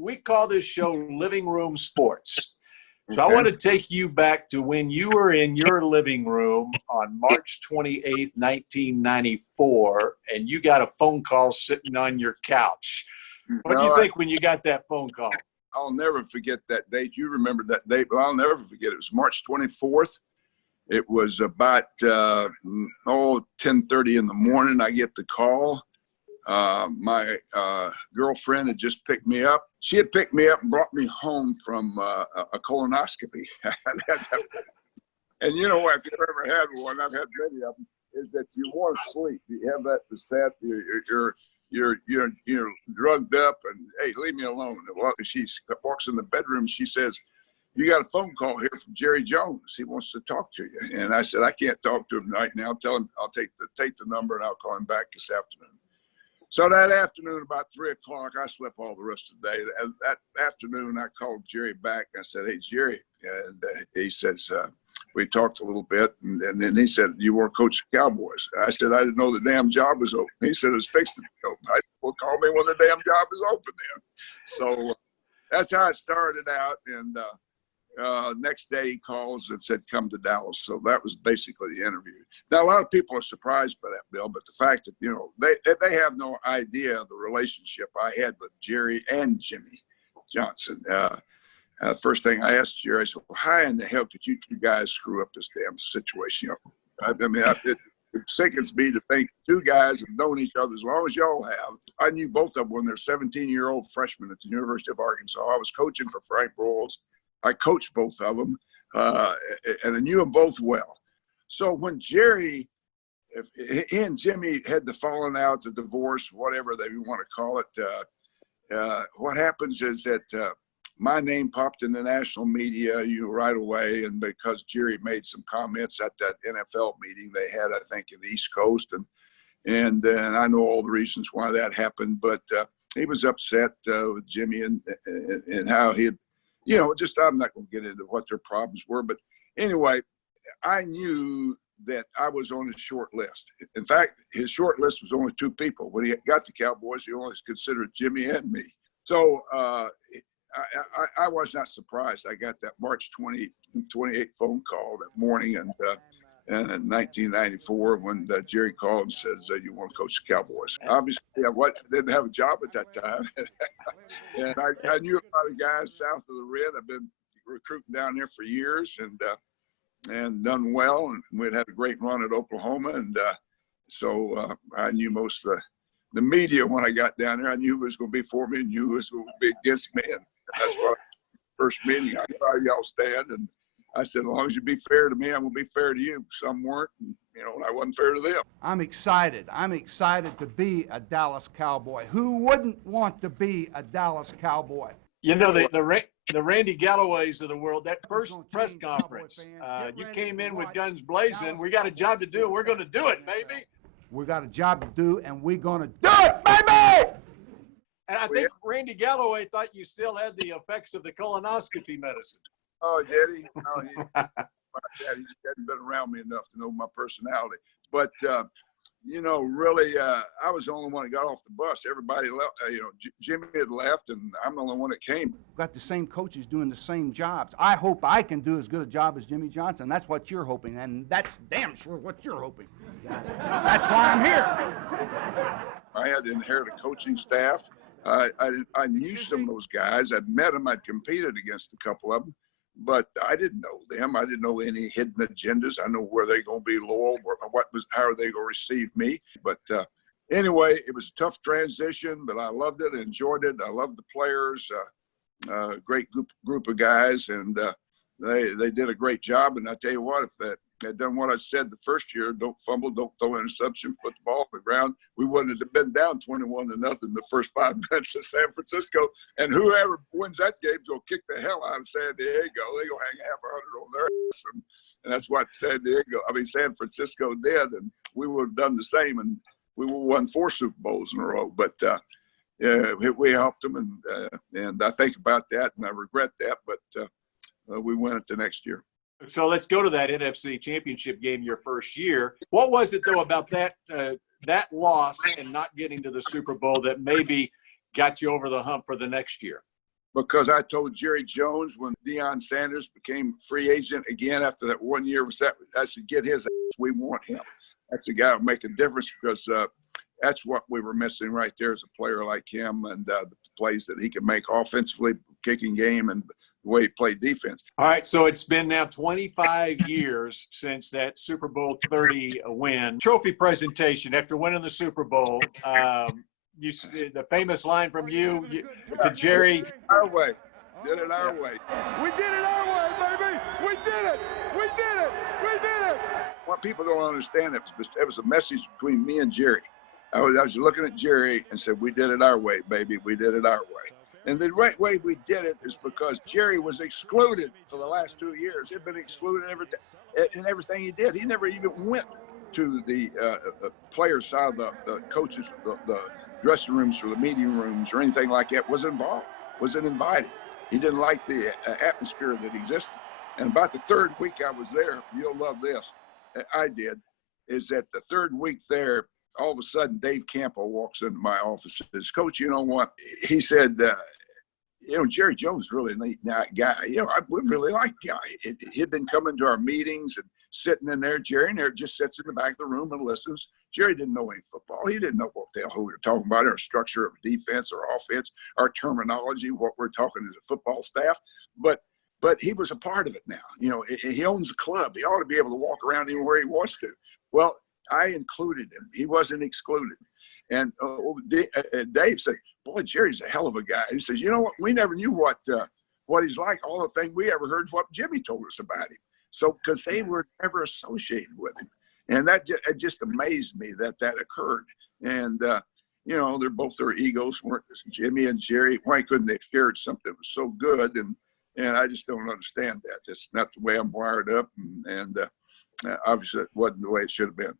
we call this show Living Room Sports. So Okay. I want to take you back to when you were in your living room on March 28th, 1994, and you got a phone call sitting on your couch. What do you think when you got that phone call? I'll never forget that date. You remember that date, but I'll never forget it. It was March 24th. It was about 10:30 in the morning. I get the call. My girlfriend had just picked me up. She had picked me up and brought me home from a colonoscopy. And you know what? If you've ever had one, I've had many of them. Is that you want to sleep? You have that beset. You're drugged up, and hey, leave me alone. She walks in the bedroom. She says, "You got a phone call here from Jerry Jones. He wants to talk to you." And I said, "I can't talk to him right now. Tell him I'll take the number and I'll call him back this afternoon." So that afternoon, about 3 o'clock, I slept all the rest of the day. And that afternoon, I called Jerry back. I said, "Hey, Jerry," and he says, we talked a little bit, and then he said, "You want to coach the Cowboys?" I said, "I didn't know the damn job was open." He said, "It was fixed to be open." I said, "Well, call me when the damn job is open then." So that's how it started out. And next day he calls and said, "Come to Dallas." So that was basically the interview. Now, a lot of people are surprised by that, Bill, but the fact that, they have no idea of the relationship I had with Jerry and Jimmy Johnson. First thing I asked Jerry, I said, "Well, how in the hell could you two guys screw up this damn situation?" It sickens me to think two guys have known each other as long as y'all have. I knew both of them when they're 17-year-old freshmen at the University of Arkansas. I was coaching for Frank Broyles. I coached both of them, and I knew them both well. So when Jerry, he and Jimmy had the falling out, the divorce, whatever they want to call it, what happens is that my name popped in the national media right away, and because Jerry made some comments at that NFL meeting they had, I think, in the East Coast, and I know all the reasons why that happened, but he was upset with Jimmy and how he had, just, I'm not going to get into what their problems were, but anyway, I knew that I was on his short list. In fact, his short list was only two people. When he got the Cowboys, he only considered Jimmy and me. So I was not surprised. I got that March 28th phone call that morning, and in 1994 when Jerry called and says, "You want to coach the Cowboys?" Obviously, I didn't have a job at that time. And I knew a lot of guys south of the Red. I've been recruiting down there for years, and done well. And we'd had a great run at Oklahoma. And so I knew most of the media when I got down there. I knew who was going to be for me and knew who was going to be against me. And that's why first meeting, I saw y'all stand. And I said, "As long as you be fair to me, I'm going to be fair to you." Some weren't, and I wasn't fair to them. I'm excited. I'm excited to be a Dallas Cowboy. Who wouldn't want to be a Dallas Cowboy? The Randy Galloways of the world, that first press conference, you came in with guns blazing. "We got a job to do. We're going to do it, baby." We got a job to do, and we're going to do it, baby! And I think Randy Galloway thought you still had the effects of the colonoscopy medicine. Oh, did he? No, he hadn't been around me enough to know my personality. But, really, I was the only one that got off the bus. Everybody left. Jimmy had left, and I'm the only one that came. We've got the same coaches doing the same jobs. I hope I can do as good a job as Jimmy Johnson. That's what you're hoping, and that's damn sure what you're hoping. That's why I'm here. I had to inherit a coaching staff. I knew some of those guys. I'd met them. I'd competed against a couple of them. But I didn't know them. I didn't know any hidden agendas. I know where they're going to be loyal, how are they going to receive me. But anyway, it was a tough transition, but I loved it, enjoyed it. I loved the players, great group of guys, and they did a great job. And I tell you what, if they'd done what I said the first year, don't fumble, don't throw interception, put the ball on the ground, we wouldn't have been down 21-0 the first 5 minutes of San Francisco. And whoever wins that game is going to kick the hell out of San Diego. They're going to hang half a hundred on their ass. And that's what San Francisco did. And we would have done the same. And we won 4 Super Bowls in a row. But we helped them. And I think about that and I regret that. But we win it the next year. So let's go to that NFC Championship game your first year. What was it, though, about that loss and not getting to the Super Bowl that maybe got you over the hump for the next year? Because I told Jerry Jones when Deion Sanders became free agent again after that 1 year was that I should get his ass. We want him. That's the guy who make a difference because that's what we were missing right there as a player like him and the plays that he can make offensively, kicking game, and the way he played defense. All right, so it's been now 25 years since that Super Bowl 30 win. Trophy presentation after winning the Super Bowl. The famous line from you to Jerry. Our way. Did it our way. We did it our way, baby. We did it. We did it. We did it. What people don't understand, it was a message between me and Jerry. I was looking at Jerry and said, we did it our way, baby. We did it our way. And the right way we did it is because Jerry was excluded for the last 2 years. He'd been excluded in everything he did. He never even went to the player side of the coaches, the dressing rooms or the meeting rooms or anything like that. Wasn't involved, wasn't invited. He didn't like the atmosphere that existed. And about the third week I was there, you'll love this, I did, is that the third week there, all of a sudden Dave Campo walks into my office and says, Coach, you know what? He said, Jerry Jones is really a neat guy. We really like the guy. He'd been coming to our meetings and sitting in there. Jerry in there just sits in the back of the room and listens. Jerry didn't know any football. He didn't know what the hell we were talking about, our structure of defense or offense, our terminology, what we're talking as a football staff. But he was a part of it now. He owns the club. He ought to be able to walk around anywhere he wants to. Well, I included him. He wasn't excluded. And Dave said, boy, Jerry's a hell of a guy. He says, you know what? We never knew what he's like. All the thing we ever heard is what Jimmy told us about him. So, because they were never associated with him. And that just amazed me that occurred. And, they're both their egos weren't Jimmy and Jerry. Why couldn't they shared something that was so good? And I just don't understand that. That's not the way I'm wired up. And obviously it wasn't the way it should have been.